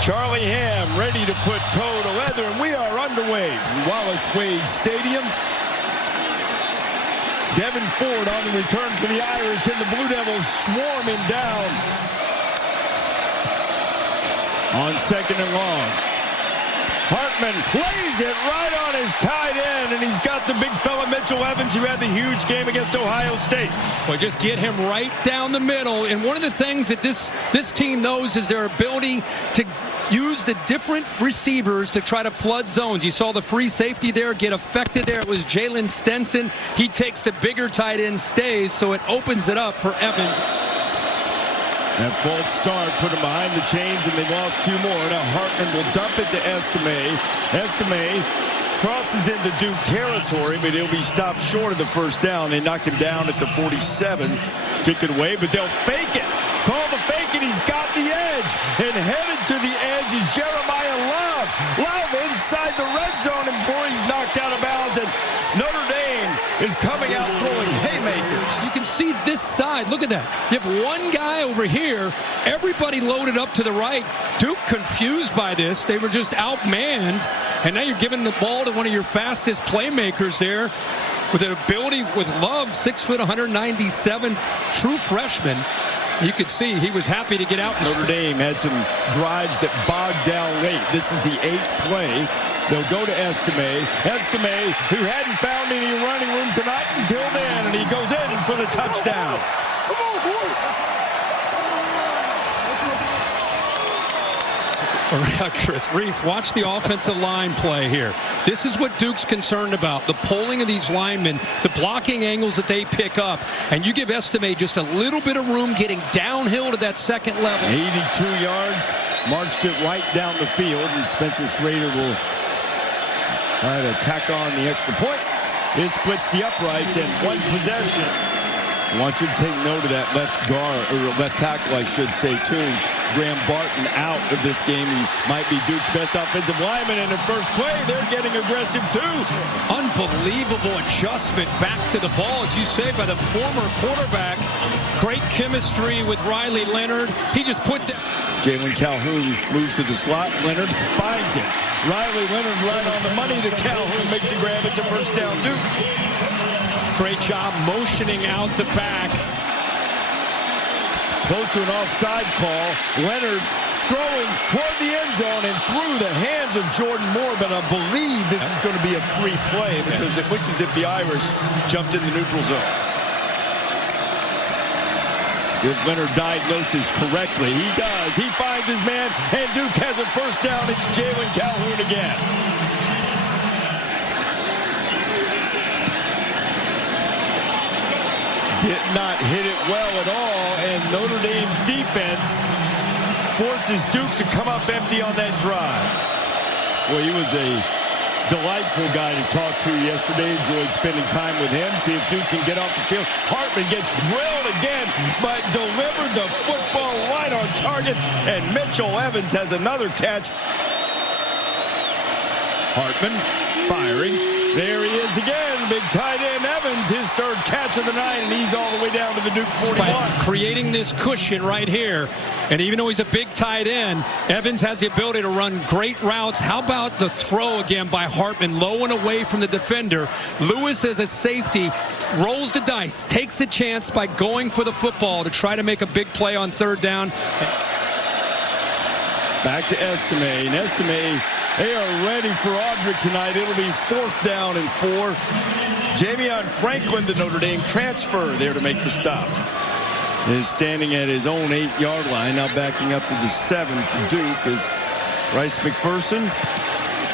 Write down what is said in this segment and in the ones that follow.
Charlie Ham ready to put toe to leather, and we are underway from Wallace Wade Stadium. Devin Ford on the return for the Irish, and the Blue Devils swarming down on second and long. Hartman lays it right on his tight end, and he's got the big fella Mitchell Evans, who had the huge game against Ohio State. Well, just get him right down the middle. And one of the things that this team knows is their ability to use the different receivers to try to flood zones. You saw the free safety there get affected there. It was Jalen Stenson. He takes the bigger tight end, stays, so it opens it up for Evans. That false start put him behind the chains, and they lost two more. Now Hartman will dump it to Estime. Estime crosses into Duke territory, but he'll be stopped short of the first down. They knock him down at the 47. Kick it away, but they'll fake it. Call the fake, and he's got the edge. And headed to the edge is Jeremiah Love. Love inside the red zone, and before he's knocked out of bounds, and Notre Dame is coming out throwing haymakers. You can see this side. Look at that. You have one guy over here. Everybody loaded up to the right. Duke confused by this. They were just outmanned. And now you're giving the ball to one of your fastest playmakers there with an ability with Love, 6 foot, 197, true freshman. You could see he was happy to get out. Notre Dame had some drives that bogged down late. This is the 8th play. They'll go to Estime. Estime, who hadn't found any running room tonight until then, and he goes in for the touchdown. Come on, boy. Chris Reese, watch the offensive line play here. This is what Duke's concerned about, the pulling of these linemen, the blocking angles that they pick up, and you give Estime just a little bit of room getting downhill to that second level. 82 yards, marched it right down the field, and Spencer Schrader will try to tack on the extra point. It splits the uprights, and one possession. I want you to take note of that left guard, or left tackle, I should say, too. Graham Barton out of this game. He might be Duke's best offensive lineman, and in first play, they're getting aggressive, too. Unbelievable adjustment back to the ball, as you say, by the former quarterback. Great chemistry with Riley Leonard. He just put the... Jalen Calhoun moves to the slot. Leonard finds it. Riley Leonard right on the money to Calhoun. Makes a grab. It's a first down, Duke. Great job motioning out the back. Close to an offside call. Leonard throwing toward the end zone and through the hands of Jordan Moore, but I believe this is going to be a free play because it looks as if the Irish jumped in the neutral zone. If Leonard diagnoses correctly, he does. He finds his man, and Duke has a first down. It's Jalen Calhoun again. Did not hit it well at all, and Notre Dame's defense forces Duke to come up empty on that drive. Well, he was a delightful guy to talk to yesterday. Enjoyed spending time with him. See if Duke can get off the field. Hartman gets drilled again, but delivered the football right on target, and Mitchell Evans has another catch. Hartman firing. There he is again, big tight end Evans, his third catch of the night, and he's all the way down to the Duke 41. By creating this cushion right here, and even though he's a big tight end, Evans has the ability to run great routes. How about the throw again by Hartman, low and away from the defender. Lewis as a safety rolls the dice, takes the chance by going for the football to try to make a big play on third down. Back to Estime, and Estime, they are ready for Audric tonight. It'll be 4th down and 4. Jamion Franklin, the Notre Dame transfer, there to make the stop. Is standing at his own 8-yard line, now backing up to the 7 for Duke as Bryce McPherson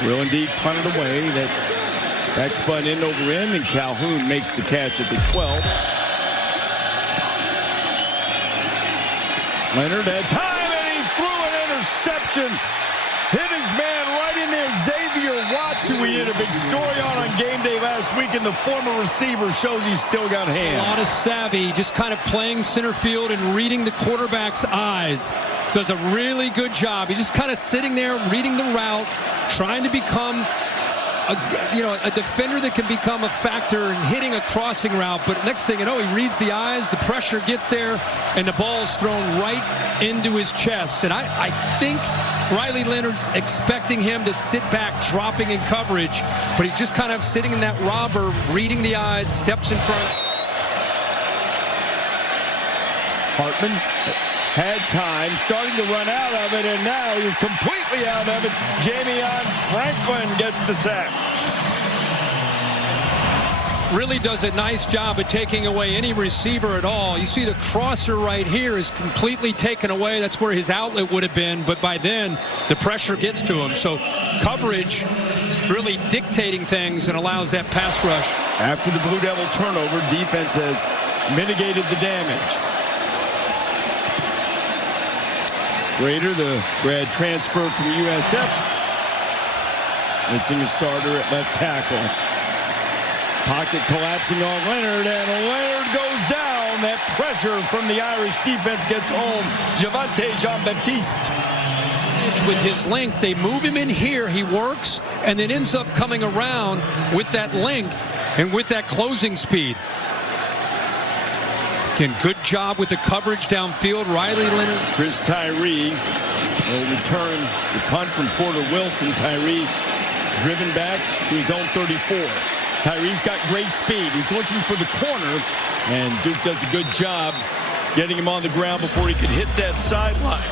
will indeed punt it away. That back spun end over end, and Calhoun makes the catch at the 12. Leonard had time, and he threw an interception. Hit his man right in there. Xavier Watts, who we did a big story on game day last week, and the former receiver shows he's still got hands. A lot of savvy, just kind of playing center field and reading the quarterback's eyes. Does a really good job. He's just kind of sitting there, reading the route, trying to become a defender that can become a factor in hitting a crossing route, but next thing you know, he reads the eyes, the pressure gets there, and the ball is thrown right into his chest. And I think Riley Leonard's expecting him to sit back, dropping in coverage, but he's just kind of sitting in that robber, reading the eyes, steps in front. Hartman had time, starting to run out of it, and now he's completely out of it. Jamion Franklin gets the sack. Really does a nice job of taking away any receiver at all. You see the crosser right here is completely taken away. That's where his outlet would have been, but by then the pressure gets to him. So coverage really dictating things and allows that pass rush. After the Blue Devil turnover, defense has mitigated the damage. Rader, the grad transfer from USF, missing a starter at left tackle. Pocket collapsing on Leonard, and Leonard goes down. That pressure from the Irish defense gets home. Javante Jean-Baptiste. With his length, they move him in here, he works, and then ends up coming around with that length and with that closing speed. Again, good job with the coverage downfield. Riley Leonard. Chris Tyree will return the punt from Porter Wilson. Tyree driven back to his own 34. Tyree's got great speed. He's looking for the corner, and Duke does a good job getting him on the ground before he could hit that sideline.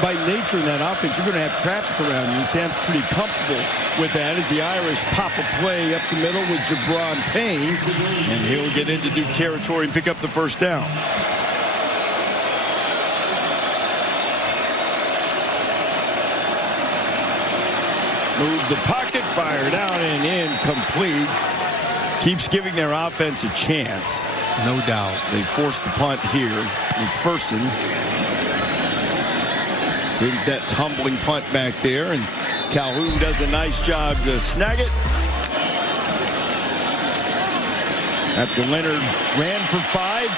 By nature in that offense, you're going to have traffic around you. Sam's pretty comfortable with that as the Irish pop a play up the middle with Jabron Payne, and he'll get into Duke territory and pick up the first down. Move the pocket, fired out and incomplete. Keeps giving their offense a chance. No doubt. They forced the punt here. McPherson brings that tumbling punt back there, and Calhoun does a nice job to snag it. After Leonard ran for 5,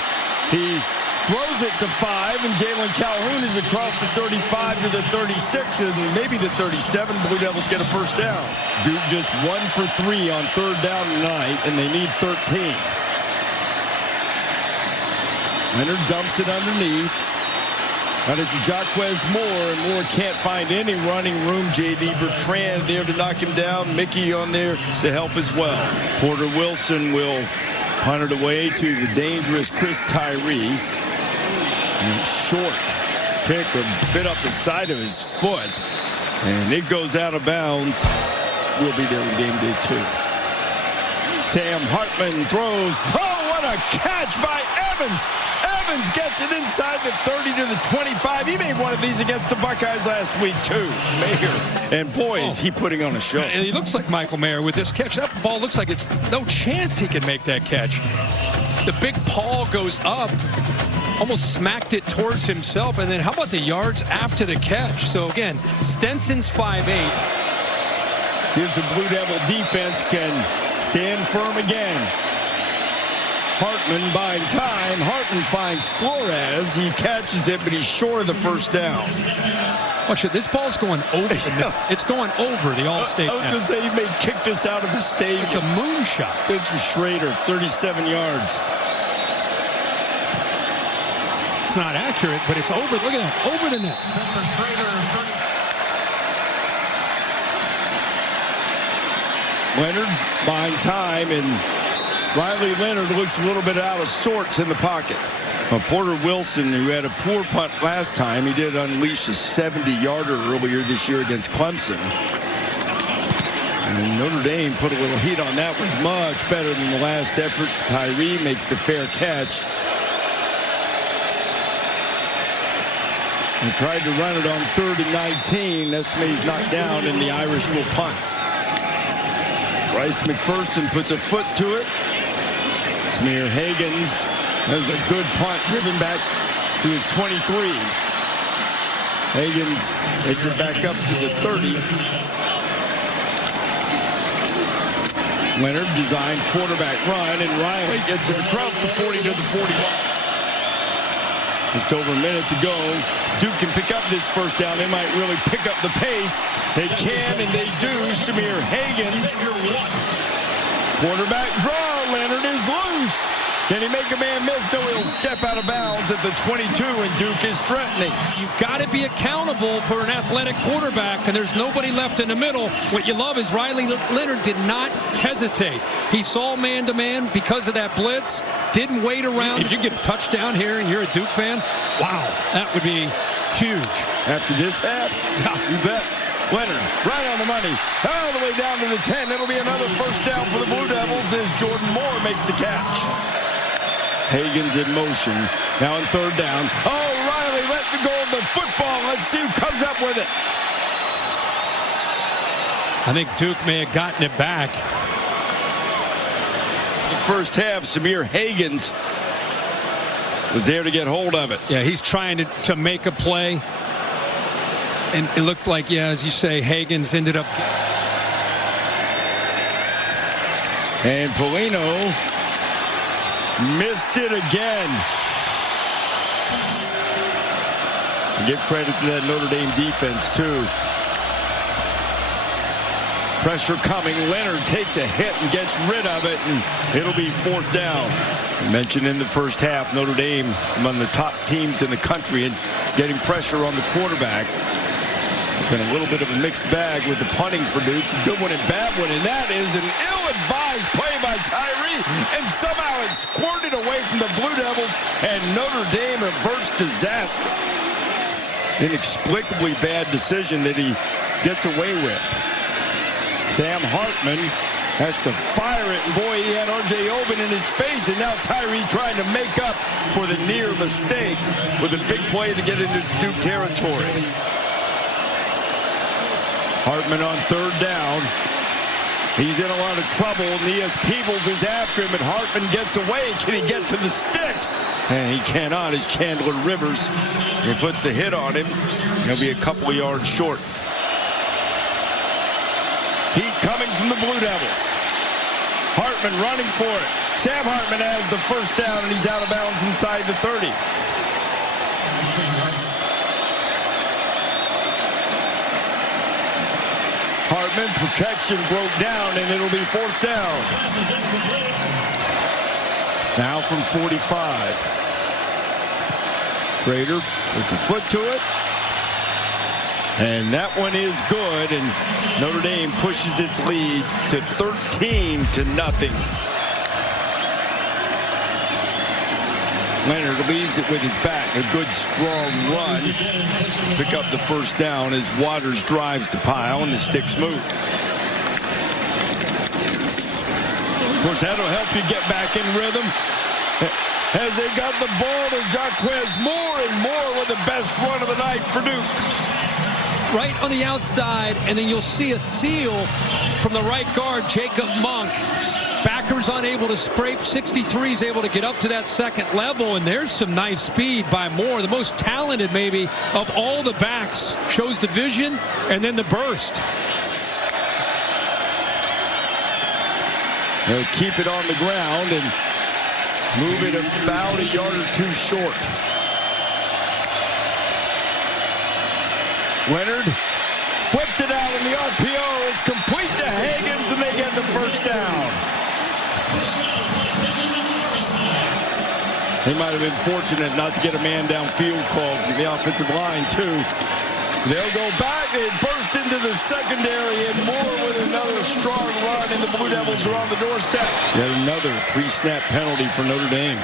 he throws it to 5, and Jalen Calhoun is across the 35 to the 36, and maybe the 37. Blue Devils get a first down. Duke just 1 for 3 on third down tonight, and they need 13. Leonard dumps it underneath. Got it to Jaquez Moore, and Moore can't find any running room. J.D. Bertrand there to knock him down. Mickey on there to help as well. Porter Wilson will punt it away to the dangerous Chris Tyree. And short kick a bit up the side of his foot, and it goes out of bounds. We'll be there on game day 2. Sam Hartman throws. Oh, what a catch by Evans! Evans gets it inside the 30 to the 25. He made one of these against the Buckeyes last week, too. Mayer. And boy, is he putting on a show. And he looks like Michael Mayer with this catch. That ball looks like it's no chance he can make that catch. The big paw goes up, almost smacked it towards himself. And then how about the yards after the catch? So, again, Stenson's 5'8". Here's the Blue Devil defense can stand firm again. Hartman buying time. Hartman finds Flores. He catches it, but he's short of the first down. Watch it. This ball's going over. It's going over the All-State. I was going to say he may kick this out of the stadium. It's a moonshot. Spencer Schrader, 37 yards. It's not accurate, but it's over. Look at that. Over the net. Leonard buying time, and Riley Leonard looks a little bit out of sorts in the pocket. Porter Wilson, who had a poor punt last time, he did unleash a 70-yarder earlier this year against Clemson. And Notre Dame put a little heat on that one. Much better than the last effort. Tyree makes the fair catch. He tried to run it on 3rd and 19. Estime he's knocked down, and the Irish will punt. Bryce McPherson puts a foot to it. Smear Higgins has a good punt driven back to his 23. Higgins takes it back up to the 30. Leonard designed quarterback run, and Riley gets it across the 40 to the 41. Just over a minute to go. Duke can pick up this first down. They might really pick up the pace. They can, and they do. Samir Hagans. Quarterback draw. Leonard is loose. Can he make a man miss? No, he'll step out of bounds at the 22, and Duke is threatening. You've got to be accountable for an athletic quarterback, and there's nobody left in the middle. What you love is Riley Leonard did not hesitate. He saw man-to-man because of that blitz, didn't wait around. If you get a touchdown here and you're a Duke fan, wow, that would be huge. After this half? Yeah, you bet. Leonard, right on the money, all the way down to the 10. It'll be another first down for the Blue Devils as Jordan Moore makes the catch. Hagans in motion. Now on third down. Oh, Riley let go of the football. Let's see who comes up with it. I think Duke may have gotten it back. The first half, Samir Hagans was there to get hold of it. Yeah, he's trying to make a play. And it looked like, yeah, as you say, Hagans ended up. And Polino missed it again. Give credit to that Notre Dame defense, too. Pressure coming. Leonard takes a hit and gets rid of it, and it'll be fourth down. I mentioned in the first half, Notre Dame among the top teams in the country and getting pressure on the quarterback. It's been a little bit of a mixed bag with the punting for Duke. Good one and bad one, and that is an ill-advised play by Tyree, and somehow it squirted away from the Blue Devils, and Notre Dame averts disaster. Inexplicably bad decision that he gets away with. Sam Hartman has to fire it, and boy, he had R.J. Oben in his face, and now Tyree trying to make up for the near mistake with a big play to get into Duke territory. Hartman on third down. He's in a lot of trouble, and E.S. Peebles is after him, and Hartman gets away. Can he get to the sticks? And he cannot as Chandler Rivers. He puts the hit on him. He'll be a couple of yards short. Heat coming from the Blue Devils. Hartman running for it. Sam Hartman has the first down, and he's out of bounds inside the 30. Hartman, protection broke down, and it'll be fourth down. Now from 45. Schrader puts a foot to it. And that one is good, and Notre Dame pushes its lead to 13-0. Leonard leaves it with his back. A good, strong run. Pick up the first down as Waters drives the pile and the sticks move. Of course, that'll help you get back in rhythm. As they got the ball to Jaquez more and more with the best run of the night for Duke. Right on the outside, and then you'll see a seal from the right guard, Jacob Monk. Backers unable to scrape. 63 is able to get up to that second level, and there's some nice speed by Moore. The most talented, maybe, of all the backs. Shows the vision and then the burst. They'll keep it on the ground and move it about a yard or two short. Leonard flips it out in the RPO. It's complete to Hagans, and they get the first down. They might have been fortunate not to get a man downfield call from the offensive line, too. They'll go back and burst into the secondary, and Moore with another strong run, and the Blue Devils are on the doorstep. Yet another pre-snap penalty for Notre Dame.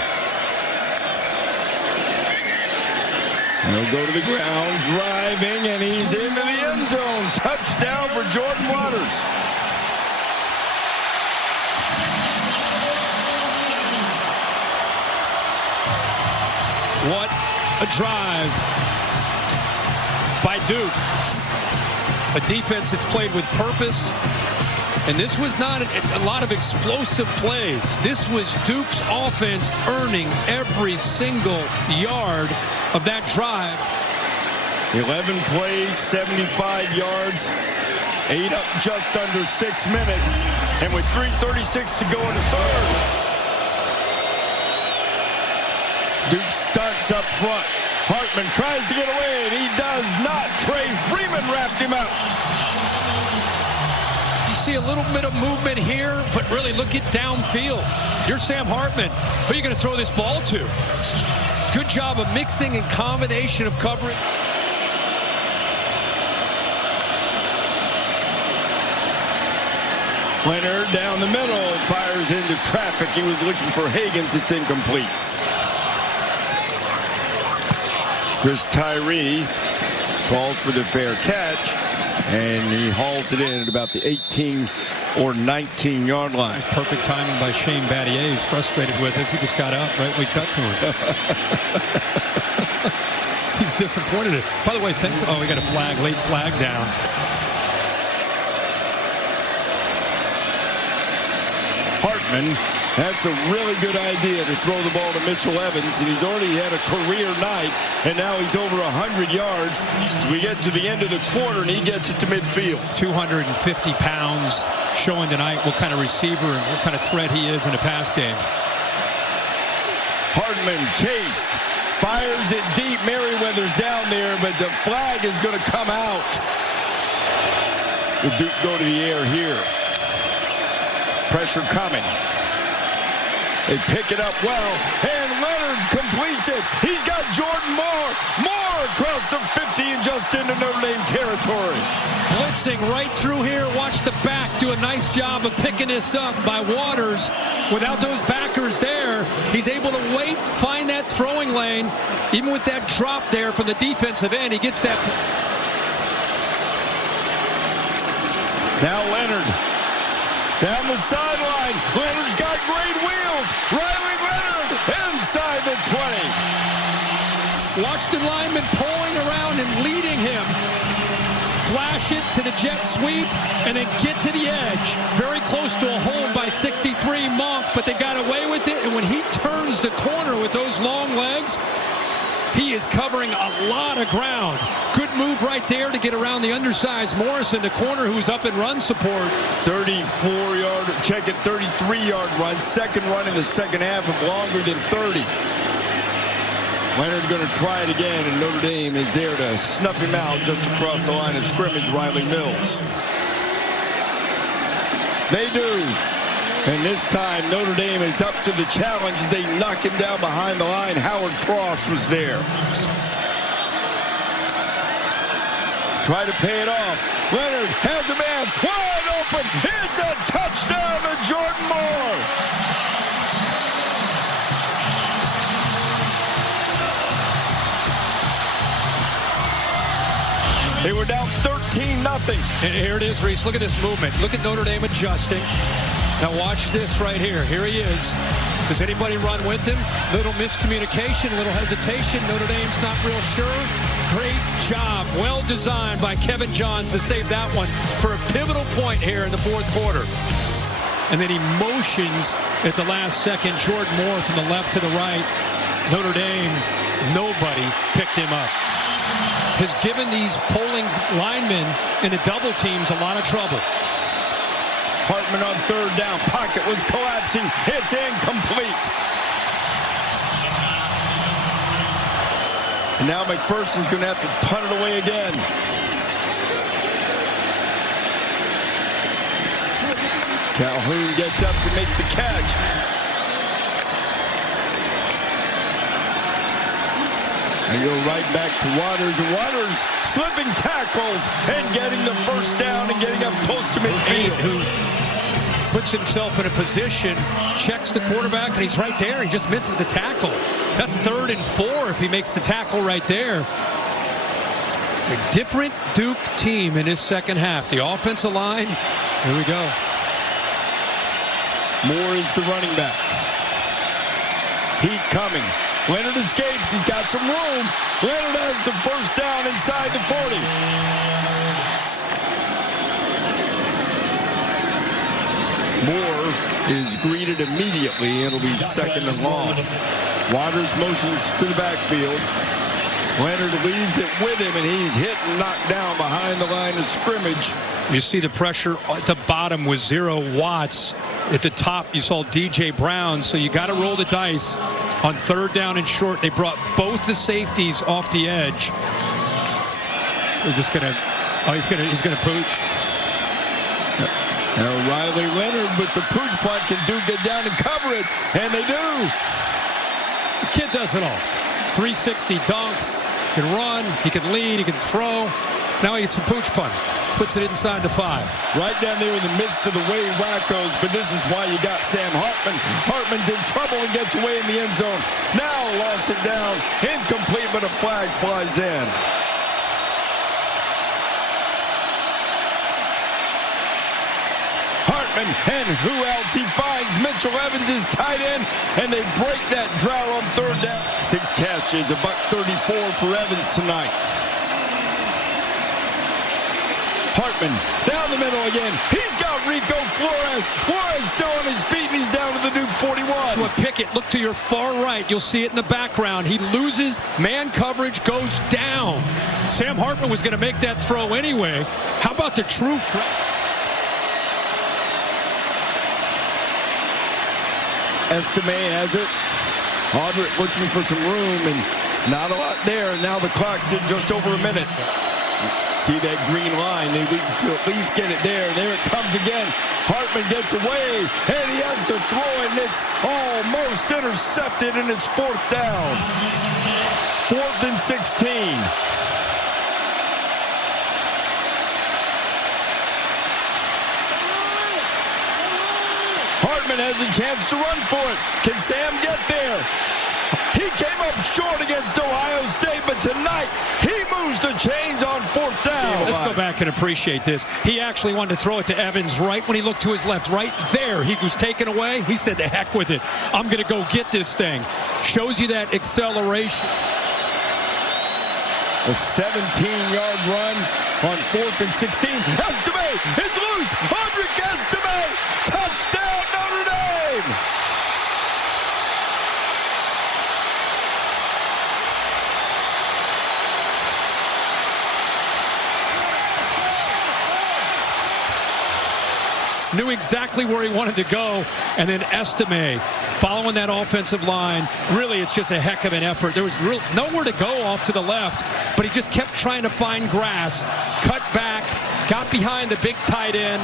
And he'll go to the ground, driving, and he's into the end zone. Touchdown for Jordan Waters. What a drive by Duke. A defense that's played with purpose. And this was not a lot of explosive plays. This was Duke's offense earning every single yard of that drive. 11 plays, 75 yards, 8 up just under 6 minutes. And with 3:36 to go in the third. Duke stunts up front. Hartman tries to get away, and he does not. Trey Freeman wrapped him up. You see a little bit of movement here, but really look at downfield. You're Sam Hartman. Who are you going to throw this ball to? Good job of mixing and combination of coverage. Leonard down the middle, fires into traffic. He was looking for Higgins. It's incomplete. Chris Tyree calls for the fair catch, and he hauls it in at about the 18 or 19-yard line. Perfect timing by Shane Battier. He's frustrated with us. He just got out right when we cut to him. He's disappointed. By the way, thanks. Oh, we got a flag, late flag down. Hartman, that's a really good idea to throw the ball to Mitchell Evans, and he's already had a career night, and now he's over 100 yards. We get to the end of the quarter, and he gets it to midfield. 250 pounds, showing tonight what kind of receiver and what kind of threat he is in a pass game. Hartman chased, fires it deep. Merriweather's down there, but the flag is going to come out. The Duke go to the air here. Pressure coming. They pick it up well, and Leonard completes it. He's got Jordan Moore. Moore across the 50 and just into Notre Dame territory. Blitzing right through here. Watch the back do a nice job of picking this up by Waters. Without those backers there, he's able to wait, find that throwing lane. Even with that drop there from the defensive end, he gets that. Now Leonard. Down the sideline, Leonard's got great wheels. Riley Leonard inside the 20. Watch the lineman pulling around and leading him. Flash it to the jet sweep and then get to the edge. Very close to a hold by 63 Monk, but they got away with it. And when he turns the corner with those long legs, he is covering a lot of ground. Good move right there to get around the undersized Morrison, the corner who's up in run support. 34-yard, check it, 33-yard run. Second run in the second half of longer than 30. Leonard going to try it again, and Notre Dame is there to snuff him out just across the line of scrimmage, Riley Mills. They do. And this time, Notre Dame is up to the challenge. They knock him down behind the line. Howard Cross was there. Try to pay it off. Leonard has a man wide open. It's a touchdown to Jordan Moore. They were down 13-0. And here it is, Reese. Look at this movement. Look at Notre Dame adjusting. Now watch this right here. Here he is. Does anybody run with him? Little miscommunication, little hesitation. Notre Dame's not real sure. Great job. Well designed by Kevin Johns to save that one for a pivotal point here in the fourth quarter. And then he motions at the last second. Jordan Moore from the left to the right. Notre Dame, nobody picked him up. Has given these polling linemen in the double teams a lot of trouble. Hartman on third down. Pocket was collapsing. It's incomplete. And now McPherson's going to have to punt it away again. Calhoun gets up to make the catch. And go right back to Waters. And Waters slipping tackles and getting the first down and getting up close to midfield. Who puts himself in a position, checks the quarterback, and he's right there. He just misses the tackle. That's 3rd and 4 if he makes the tackle right there. A different Duke team in his second half. The offensive line, here we go. Moore is the running back. Heat coming. Leonard escapes. He's got some room. Leonard has the first down inside the 40. Moore is greeted immediately. It'll be second and long. Waters motions to the backfield. Leonard leaves it with him, and he's hit and knocked down behind the line of scrimmage. You see the pressure at the bottom with 0 Watts. At the top, you saw DJ Brown, so you got to roll the dice on 3rd down and short. They brought both the safeties off the edge. They're just going to, he's going to pooch. Now Riley Leonard with the pooch punt can get down and cover it, and they do. The kid does it all. 360 dunks, can run, he can lead, he can throw. Now he gets a pooch punt. Puts it inside the 5. Right down there in the midst of the Wade wackos, but this is why you got Sam Hartman. Hartman's in trouble and gets away in the end zone. Now lofts it down, incomplete, but a flag flies in. Hartman, and who else? He finds Mitchell Evans, his tight end, and they break that drought on 3rd down. 6 catches, $134 for Evans tonight. Hartman down the middle again. He's got Rico Flores. Flores still on his feet, and he's down to the Duke 41. Joshua Pickett, look to your far right. You'll see it in the background. He loses man coverage, goes down. Sam Hartman was going to make that throw anyway. How about the true Estime has it. Audric looking for some room, and not a lot there. Now the clock's in just over a minute. See that green line. They need to at least get it there. There it comes again. Hartman gets away, and he has to throw it, and it's almost intercepted, and it's 4th down. 4th and 16. Hartman has a chance to run for it. Can Sam get there? He came up short against Ohio State, but tonight he moves the chains on 4th down. Let's go back and appreciate this. He actually wanted to throw it to Evans right when he looked to his left. Right there, he was taken away. He said, "The heck with it. I'm going to go get this thing." Shows you that acceleration. A 17-yard run on 4th and 16. Estime is loose. Audric Estime. Touchdown, Notre Dame. Knew exactly where he wanted to go, and then Estime following that offensive line. Really, it's just a heck of an effort. There was nowhere to go off to the left, but he just kept trying to find grass, cut back, got behind the big tight end,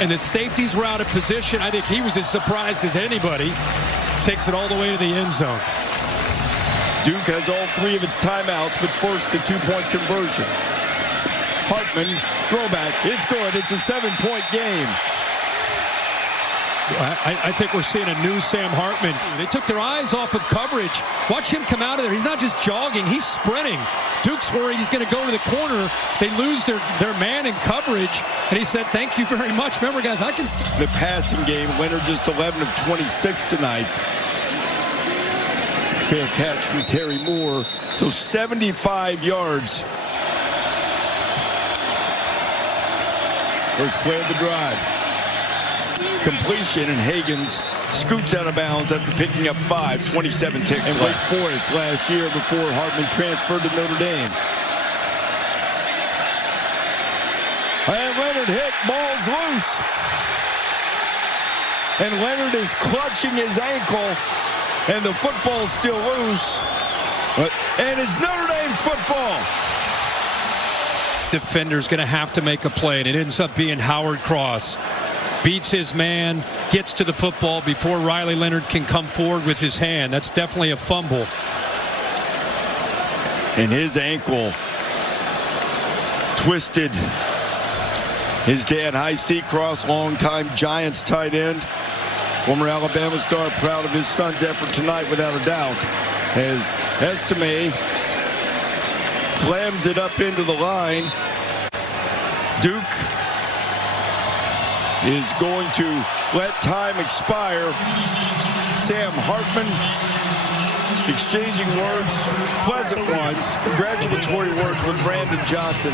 and the safeties were out of position. I think he was as surprised as anybody. Takes it all the way to the end zone. Duke has all 3 of its timeouts, but first the 2-point conversion. Hartman, throwback, it's good. It's a 7-point game. I think we're seeing a new Sam Hartman. They took their eyes off of coverage. Watch him come out of there. He's not just jogging, he's sprinting. Duke's worried he's going to go to the corner. They lose their man in coverage, and he said, "Thank you very much." Remember, guys, I can... The passing game, Leonard just 11 of 26 tonight. Fair catch from Terry Moore. So 75 yards. First play of the drive. Completion, and Hagens scoots out of bounds after picking up 5, 27 ticks. And Wake Forest last year before Hartman transferred to Notre Dame. And Leonard hit, ball's loose. And Leonard is clutching his ankle, and the football's still loose. And it's Notre Dame football. Defender's going to have to make a play, and it ends up being Howard Cross. Beats his man, gets to the football before Riley Leonard can come forward with his hand. That's definitely a fumble. And his ankle twisted. His dad, High Seacross, longtime Giants tight end, former Alabama star, proud of his son's effort tonight without a doubt. As Estime slams it up into the line. Duke is going to let time expire. Sam Hartman exchanging words, pleasant ones, congratulatory words with Brandon Johnson.